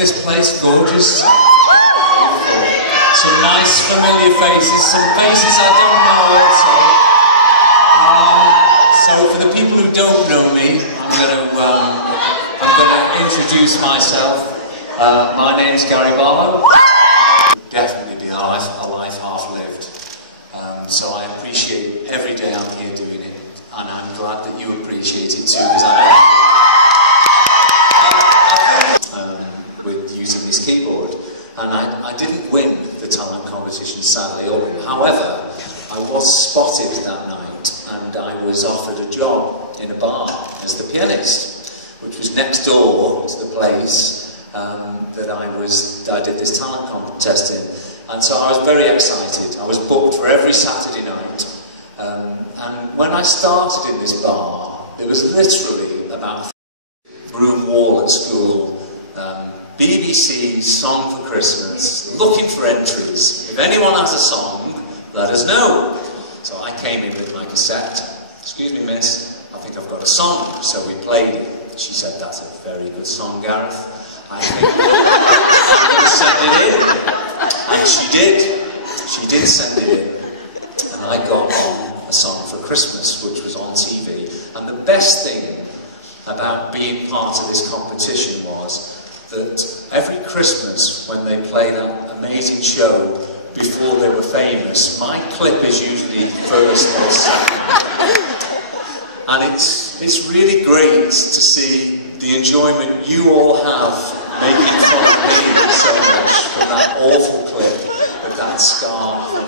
this place, gorgeous. Some nice familiar faces, some faces I don't know also. So for the people who don't know me, I'm gonna introduce myself. My name's Gary Barlow. Definitely be a life half lived. So I appreciate every day I'm here doing it, and I'm glad that you appreciate it too, because I know with using this keyboard. And I didn't win the talent competition, sadly. However, I was spotted that night, and I was offered a job in a bar as the pianist, which was next door to the place that I did this talent contest in. And so I was very excited. I was booked for every Saturday night. And when I started in this bar, there was literally about a room wall at school. BBC Song for Christmas, looking for entries. If anyone has a song, let us know. So I came in with my cassette. Excuse me, miss, I think I've got a song. So we played it. She said, that's a very good song, Gareth. I think I'm going to send it in. And she did. She did send it in. And I got on A Song for Christmas, which was on TV. And the best thing about being part of this competition was that every Christmas, when they play that amazing show before they were famous, my clip is usually first or second. And it's really great to see the enjoyment you all have making fun of me so much from that awful clip of that scarf and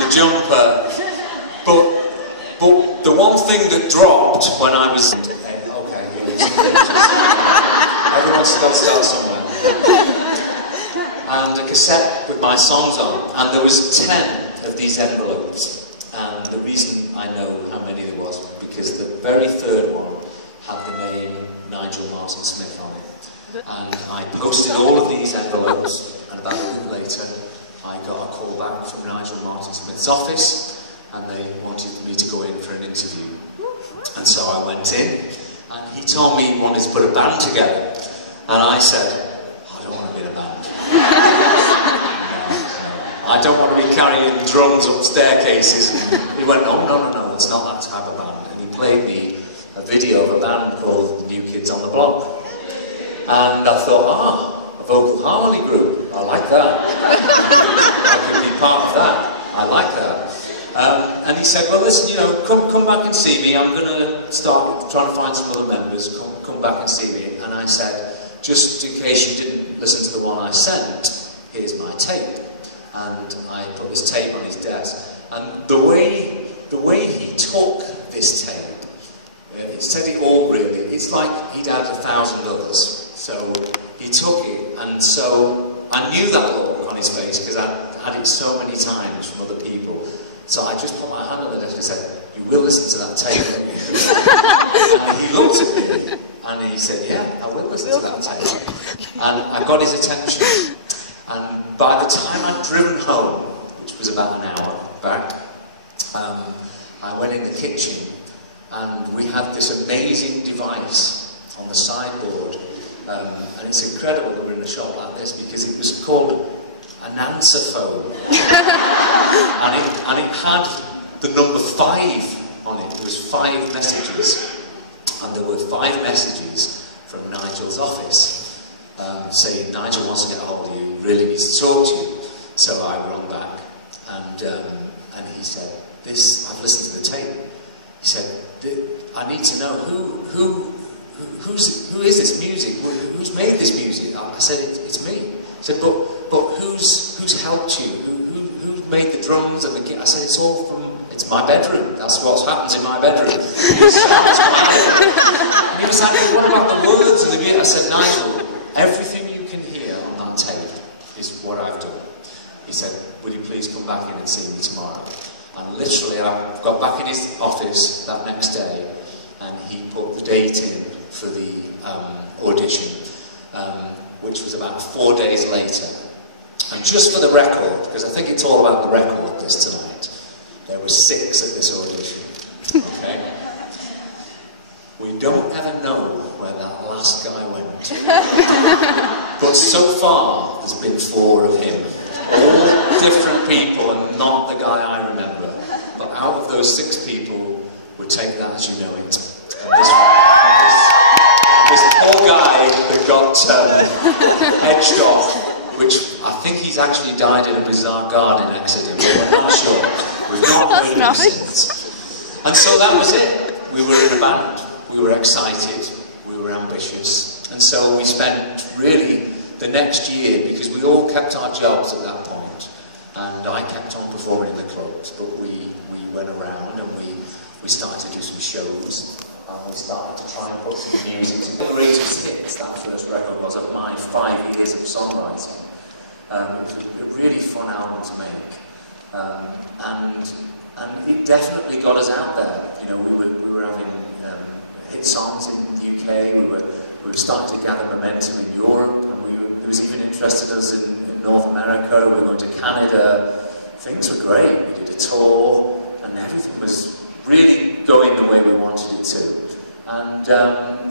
the jumper. But the one thing that dropped when I was... Everyone's got to start somewhere. And a cassette with my songs on, and there was 10 of these envelopes. And the reason I know how many there was because the very third one had the name Nigel Martin Smith on it. And I posted all of these envelopes, and about a week later, I got a call back from Nigel Martin Smith's office, and they wanted me to go in for an interview. And so I went in. And he told me he wanted to put a band together. And I said, I don't want to be in a band. No. I don't want to be carrying drums up staircases. And he went, no, it's not that type of band. And he played me a video of a band called New Kids on the Block. And I thought, a vocal harmony group, I like that. I can be part of that. I like that. And he said, well listen, come back and see me, I'm going to start trying to find some other members, come back and see me. And I said, just in case you didn't listen to the one I sent, here's my tape. And I put this tape on his desk. And the way he took this tape, he said it all really, it's like he'd had 1,000 others. So he took it, and so I knew that look on his face because I'd had it so many times from other people. So I just put my hand on the desk and said, you will listen to that tape. And he looked at me and he said, yeah, I will listen to that tape. And I got his attention. And by the time I'd driven home, which was about an hour back, I went in the kitchen and we had this amazing device on the sideboard. And it's incredible that we're in a shop like this because it was called an answer phone. and it had the number 5 on it. There was 5 messages, and there were 5 messages from Nigel's office saying Nigel wants to get a hold of you, he really needs to talk to you. So I rang back, and he said, I've listened to the tape. He said, I need to know who is this music? Who's made this music? I said, it's me. He said, but who's helped you? Who made the drums and the guitar? I said, it's my bedroom. That's what happens in my bedroom. And he was like, what about the words and the music? I said, Nigel, everything you can hear on that tape is what I've done. He said, would you please come back in and see me tomorrow? And literally, I got back in his office that next day, and he put the date in for the audition, which was about 4 days later. And just for the record, because I think it's all about the record this tonight, there were 6 at this audition, okay? We don't ever know where that last guy went. But so far, there's been 4 of him. All different people and not the guy I remember. But out of those 6 people, we'll take that as you know it. This poor guy that got edged off, which I think he's actually died in a bizarre garden accident, but we're not sure. We've not heard of him since. And so that was it. We were in a band. We were excited. We were ambitious. And so we spent really the next year, because we all kept our jobs at that point, and I kept on performing in the clubs, but we went around and we started to do some shows. And we started to try and put some music together. The greatest hits, that first record, was of my 5 years of songwriting. It was a really fun album to make. And it definitely got us out there. You know, we were having hit songs in the UK, we were starting to gather momentum in Europe, and there was even interest in us in North America. We were going to Canada. Things were great. We did a tour, and everything was really going the way we wanted it to. And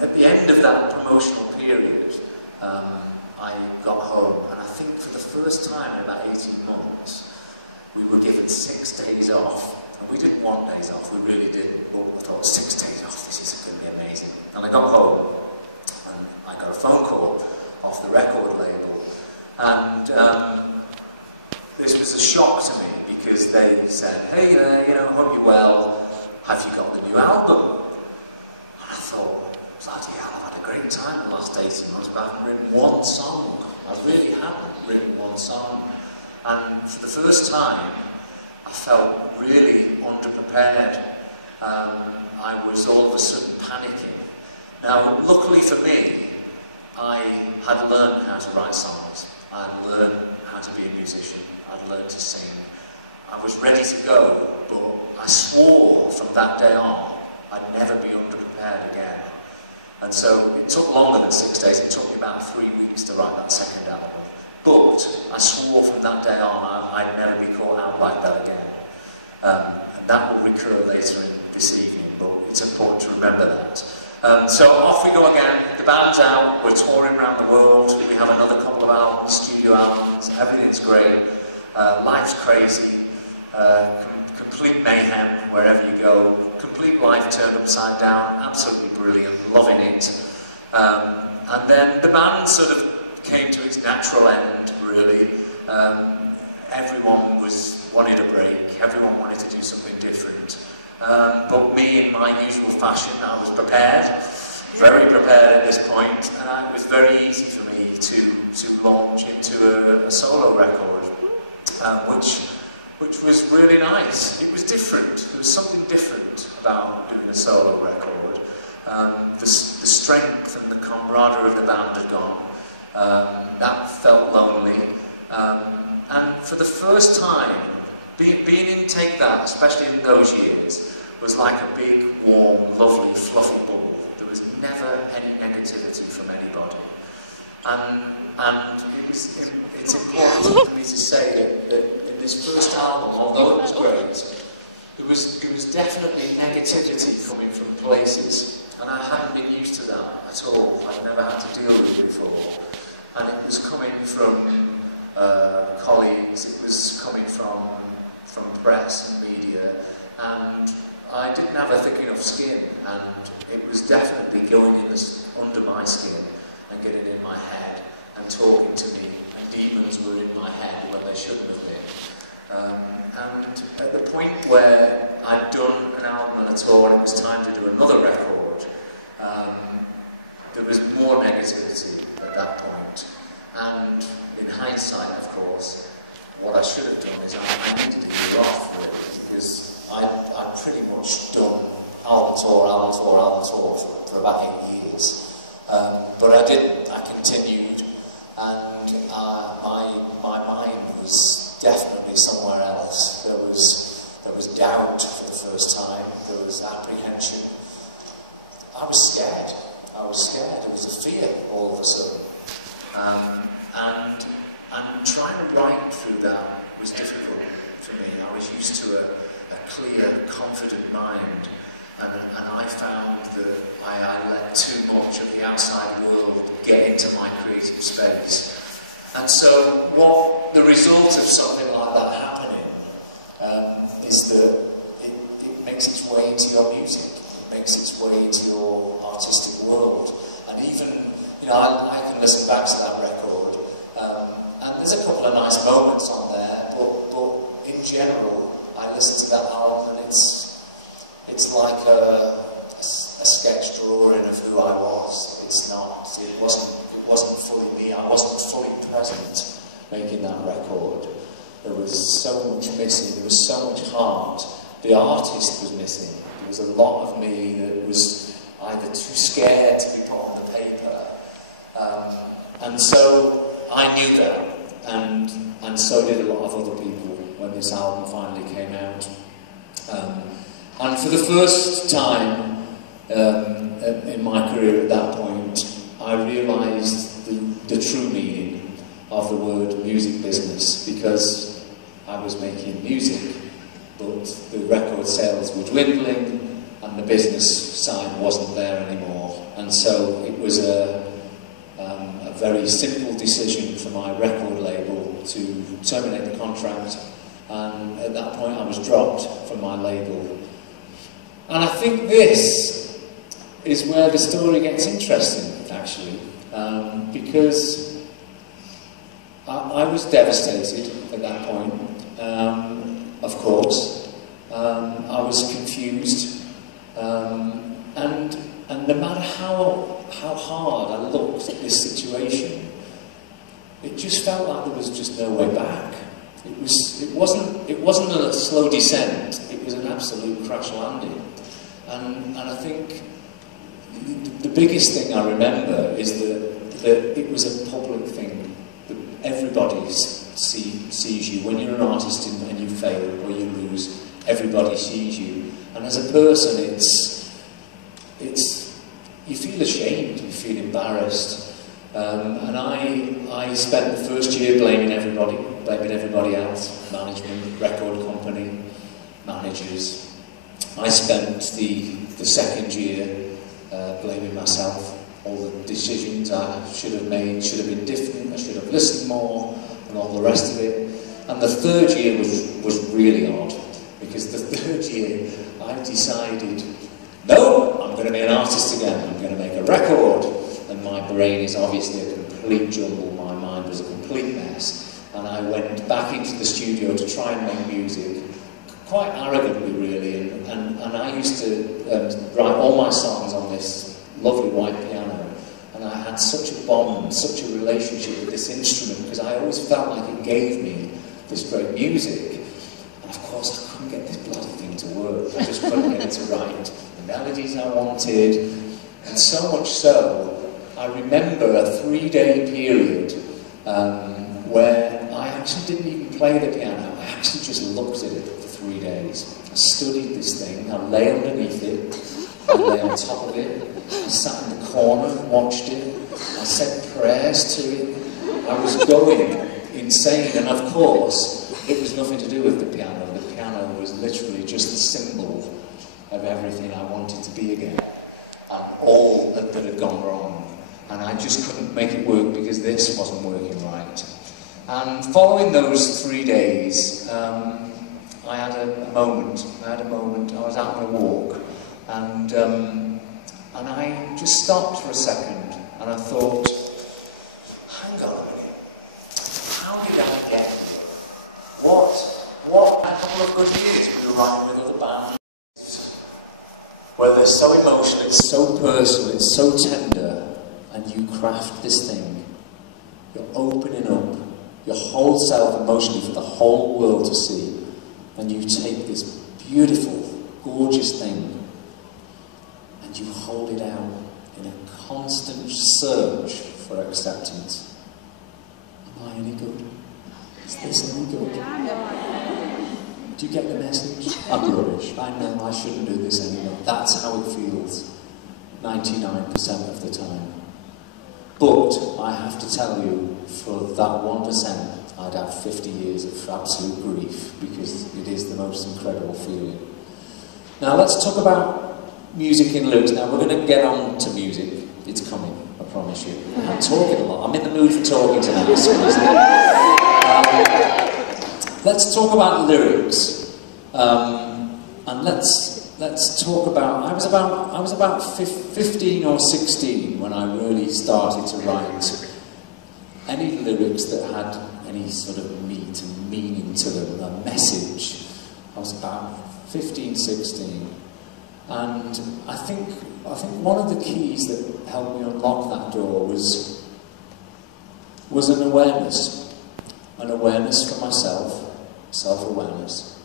at the end of that promotional period, I got home, and I think for the first time in about 18 months, we were given 6 days off. And we didn't want days off, we really didn't. But I thought, 6 days off, this is going to be amazing. And I got home, and I got a phone call off the record label. And this was a shock to me, because they said, hey there, you know, hope you're well. Have you got the new album? And I thought, bloody hell, I've had a great time the last 18 months, but I haven't written one song. I really haven't written one song. And for the first time, I felt really underprepared. I was all of a sudden panicking. Now, luckily for me, I had learned how to write songs. I'd learned how to be a musician. I'd learned to sing. I was ready to go, but I swore from that day on I'd never be underprepared again. And so it took longer than 6 days. It took me about 3 weeks to write that second album. But I swore from that day on I'd never be caught out like that again. And that will recur later in this evening, but it's important to remember that. So off we go again. The band's out. We're touring around the world. We have another couple of albums, studio albums. Everything's great. Life's crazy. Complete mayhem wherever you go. Complete life turned upside down. Absolutely brilliant. Loving it. And then the band sort of came to its natural end, really. Everyone wanted a break. Everyone wanted to do something different. But me, in my usual fashion, I was prepared, very prepared at this point, and it was very easy for me to launch into a solo record, which was really nice. It was different. There was something different about doing a solo record. The strength and the camaraderie of the band had gone. That felt lonely. And for the first time, being in Take That, especially in those years, was like a big, warm, lovely, fluffy bubble. There was never any negativity from anybody. And it's important for me to say that in this first album, although it was great, there was definitely negativity coming from places, and I hadn't been used to that at all. I'd never had to deal with it before. And it was coming from colleagues, it was coming from press and media, and I didn't have a thick enough skin, and it was definitely going in under my skin and getting in my head and talking to me, and demons were in my head when they shouldn't have been. And at the point where I'd done an album and a tour and it was time to do another record, there was more negativity at that point. And in hindsight, of course, what I should have done is I needed a year off, really, because I'd pretty much done album tour for about 8 years. But I didn't. I continued, and my mind was definitely somewhere else. There was doubt for the first time. There was apprehension. I was scared. There was a fear all of a sudden. And trying to write through that was difficult for me. I was used to a clear, confident mind, and I found that I let too much of the outside world get into my creative space. And so what the result of something like that happening is that it makes its way into your music, it makes its way into your artistic world. And even, you know, I can listen back to that record, and there's a couple of nice moments on there, but in general, I listen to that album and it's like a sketch drawing of who I was. It wasn't fully me. I wasn't fully present making that record. There was so much missing. There was so much heart. The artist was missing. There was a lot of me that was either too scared to be put on the paper, and so I knew that, and so did a lot of other people when this album finally came out. And for the first time in my career at that point, I realised the true meaning of the word music business, because I was making music, but the record sales were dwindling and the business side wasn't there anymore. And so it was a very simple decision for my record label to terminate the contract, and at that point I was dropped from my label. And I think this is where the story gets interesting, actually, because I was devastated at that point, of course. I was confused, and no matter how hard I looked at this situation, it just felt like there was just no way back. It wasn't a slow descent. It was an absolute crash landing. And I think the biggest thing I remember is that it was a public thing. That everybody sees you. When you're an artist and you fail or you lose, everybody sees you. And as a person, you feel ashamed, you feel embarrassed. And I spent the first year blaming everybody else, management, record company, managers. I spent the second year blaming myself. All the decisions I should have made should have been different, I should have listened more, and all the rest of it. And the third year was really odd, because the third year I decided, no, I'm going to be an artist again, I'm going to make a record. And my brain is obviously a complete jumble, my mind was a complete mess. And I went back into the studio to try and make music, quite arrogantly really, and I used to write all my songs on this lovely white piano, and I had such a bond, such a relationship with this instrument, because I always felt like it gave me this great music. And of course I couldn't get this bloody thing to work. I just couldn't get it to write the melodies I wanted, and so much so, I remember a 3-day period where I actually didn't even play the piano. I actually just looked at it for 3 days. I studied this thing, I lay underneath it, I lay on top of it, I sat in the corner and watched it, I said prayers to it. I was going insane, and of course, it was nothing to do with the piano. The piano was literally just the symbol of everything I wanted to be again, and all that had gone wrong. And I just couldn't make it work because this wasn't working right. And following those 3 days, I had a moment. I was out on a walk, and I just stopped for a second, and I thought, hang on a minute, how did I get here? What? A couple of good years we were writing with other bands, where they're so emotional, it's so personal, it's so tender, and you craft this thing. You're opening up your whole self emotionally for the whole world to see, and you take this beautiful, gorgeous thing and you hold it out in a constant search for acceptance. Am I any good? Is this any good? Do you get the message? I'm rubbish. I know I shouldn't do this anymore. That's how it feels 99% of the time. But I have to tell you, for that 1%, I'd have 50 years of absolute grief, because it is the most incredible feeling. Now let's talk about music in lyrics. Now we're going to get on to music. It's coming, I promise you. I'm talking a lot. I'm in the mood for talking tonight. Let's talk about lyrics, and let's talk about. I was about 15 or 16 when I really started to write any lyrics that had any sort of meat and meaning to them, a message. I was about 15, 16, and I think one of the keys that helped me unlock that door was an awareness for myself, self-awareness,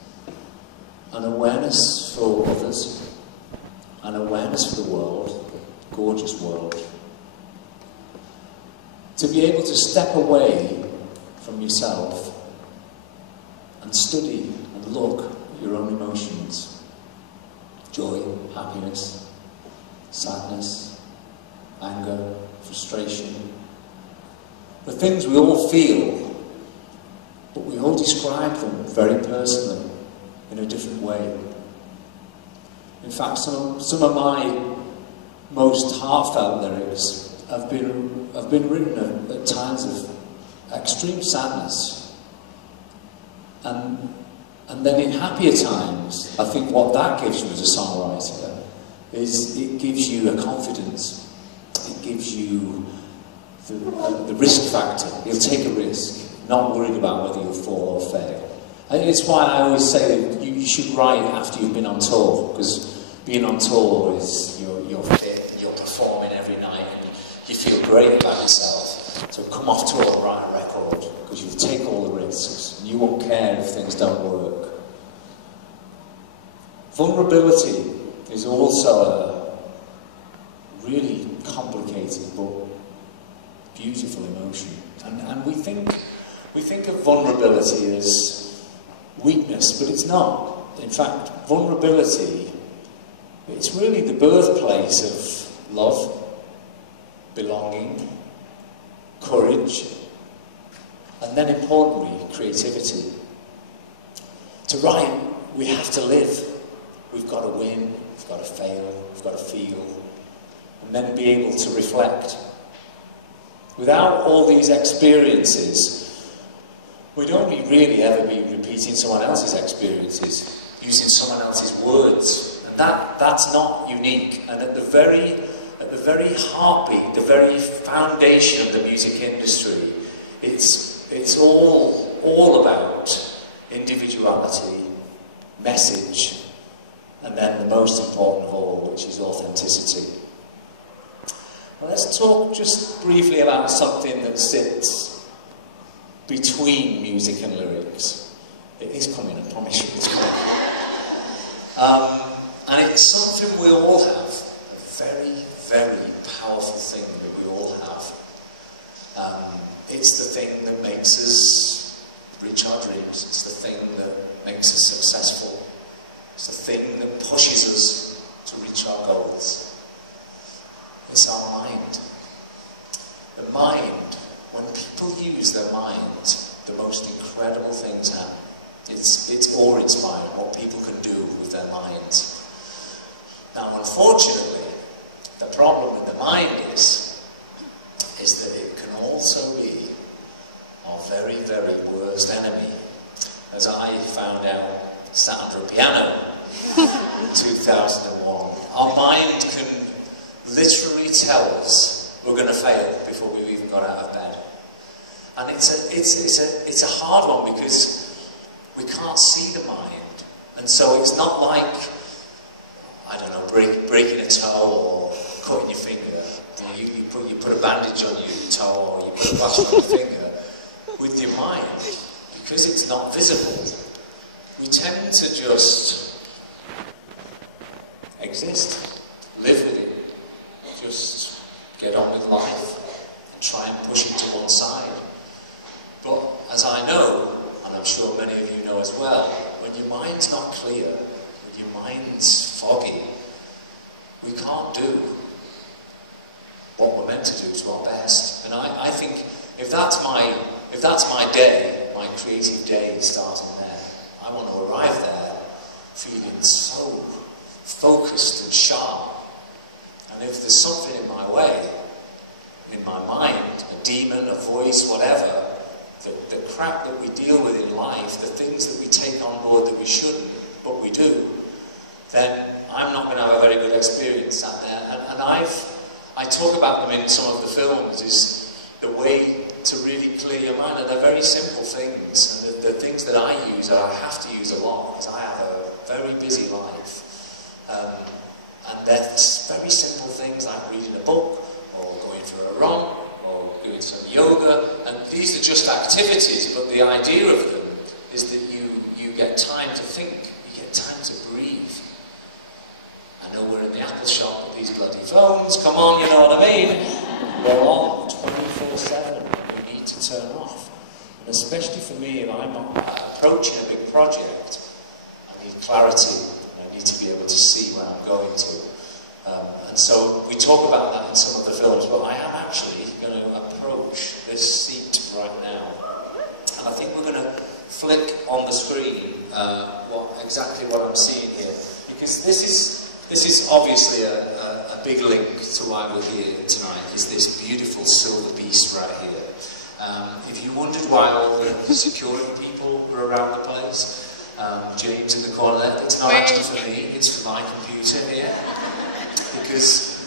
an awareness for others, an awareness for the world, gorgeous world. To be able to step away from yourself and study and look at your own emotions, joy, happiness, sadness, anger, frustration, the things we all feel, but we all describe them very personally, in a different way. In fact, some of my most heartfelt lyrics have been written at times of extreme sadness, and then in happier times, I think what that gives you as a songwriter is it gives you a confidence, it gives you the risk factor. You'll take a risk, not worried about whether you'll fall or fail. And it's why I always say that you should write after you've been on tour, because being on tour is you're fit, you're performing every night, and you feel great about yourself. So come off tour and write a record, because you take all the risks, and you won't care if things don't work. Vulnerability is also a really complicated but beautiful emotion. And we think of vulnerability as weakness, but it's not. In fact, vulnerability, it's really the birthplace of love, belonging, courage, and then importantly, creativity. To write, we have to live. We've got to win, we've got to fail, we've got to feel, and then be able to reflect. Without all these experiences, we'd only really ever be repeating someone else's experiences, using someone else's words, and that's not unique. And at the very heartbeat, the very foundation of the music industry, it's all about individuality, message, and then the most important of all, which is authenticity. Well, let's talk just briefly about something that sits between music and lyrics. It is coming, I promise you it's coming. And it's something we all have, a very, very powerful thing that we all have. It's the thing that makes us reach our dreams. It's the thing that makes us successful. It's the thing that pushes us to reach our goals. It's our mind. The mind, when people use their mind, the most incredible things happen. It's awe-inspiring what people can do with their minds. Now, unfortunately, the problem with the mind is that it can also be our very, very worst enemy. As I found out sat under a piano in 2001. Our mind can literally tell us we're going to fail before we've even got out of bed. And it's a hard one because we can't see the mind. And so it's not like, I don't know, breaking a toe or cutting your finger. You put a bandage on your toe or you put a plaster on your finger. With your mind, because it's not visible, we tend to just exist, live with it, just get on with life, and try and push it to one side. But as I know, and I'm sure many of you know as well, when your mind's not clear, when your mind's foggy, we can't do what we're meant to do to our best. And I think if that's my day, my creative day starting there, I want to arrive there feeling so focused and sharp I talk about them in some of the films, is the way to really clear your mind. And they're very simple things, and the things that I use, that I have to use a lot, because I have a very busy life. And that's very simple things like reading a book, or going for a run, or doing some yoga. And these are just activities, but the idea of them is that you get time to think, you get time to breathe. I know we're in the Apple shop with these bloody phones, come on, you know what I mean? They're on 24/7, we need to turn off. And especially for me, if I'm approaching a big project, I need clarity, and I need to be able to see where I'm going to. And so we talk about that in some of the films, but I am actually going to approach this seat right now. And I think we're going to flick on the screen exactly what I'm seeing here, because this is obviously a big link to why we're here tonight, is this beautiful silver beast right here. If you wondered why all the security people were around the place, James in the corner there, it's not actually for me, it's for my computer here, because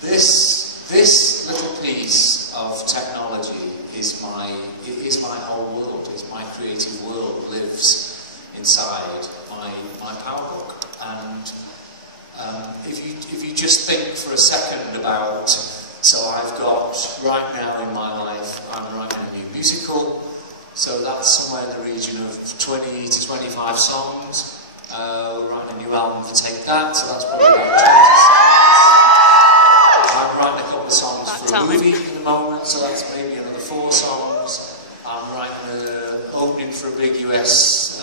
this little piece of technology is my whole world, is my creative world, lives inside my PowerBook. And if you just think for a second about, so I've got, right now in my life, I'm writing a new musical, so that's somewhere in the region of 20 to 25 songs. We're writing a new album for Take That, so that's probably about 20 songs. I'm writing a couple of songs for a movie at the moment, so that's maybe another 4 songs. I'm writing an opening for a big US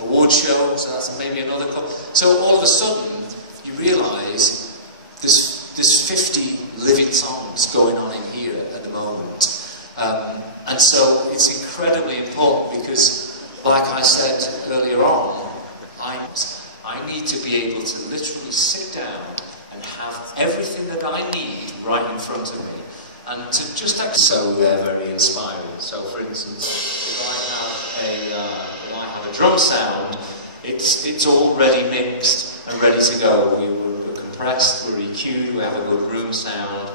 award show, so that's maybe another couple. So all of a sudden, you realise there's 50 living songs going on in here at the moment. And so it's incredibly important because, like I said earlier on, I need to be able to literally sit down and have everything that I need right in front of me, and to just so they're very inspiring. So, for instance, if I have a drum sound, it's all ready mixed and ready to go. We're compressed, we're EQ'd, we have a good room sound.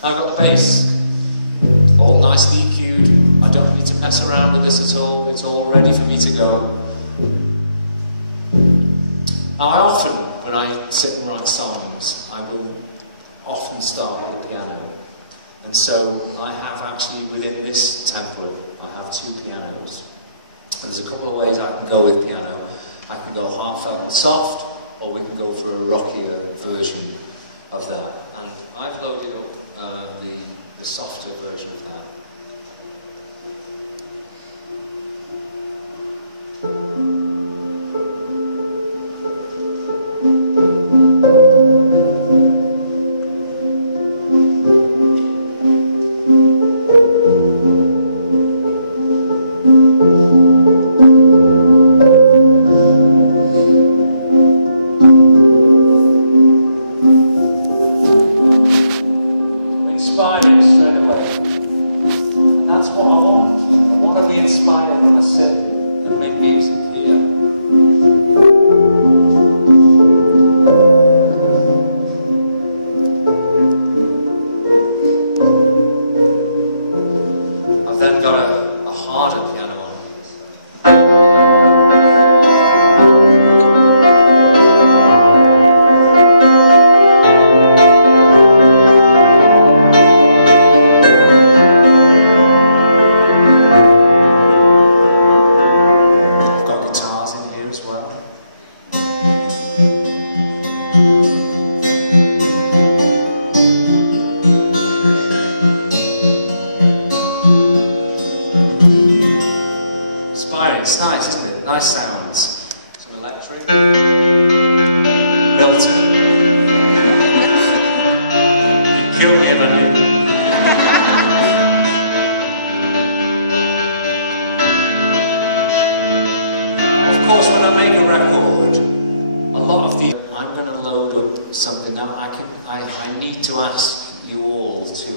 I've got the bass, all nicely EQ'd. I don't need to mess around with this at all. It's all ready for me to go. Now, I often, when I sit and write songs, I will often start with the piano. And so I have actually, within this template, I have 2 pianos. And there's a couple of ways I can go with piano. I can go heartfelt and soft, or we can go for a rockier version of that. And I've loaded up the softer version of that. Inspiring straight away. And that's what I want. I want to be inspired when I sit and make music here. I've then got a harder piano on. It's nice, isn't it? Nice sounds. Some electric. Milton. You kill me if I do. Of course, when I make a record, a lot of the... I'm going to load up something. Now I need to ask you all to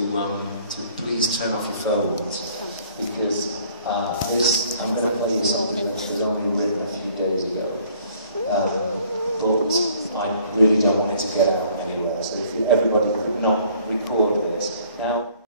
please turn off your phones, because I'm going to play you something that was only written a few days ago, but I really don't want it to get out anywhere. So if everybody could not record this now.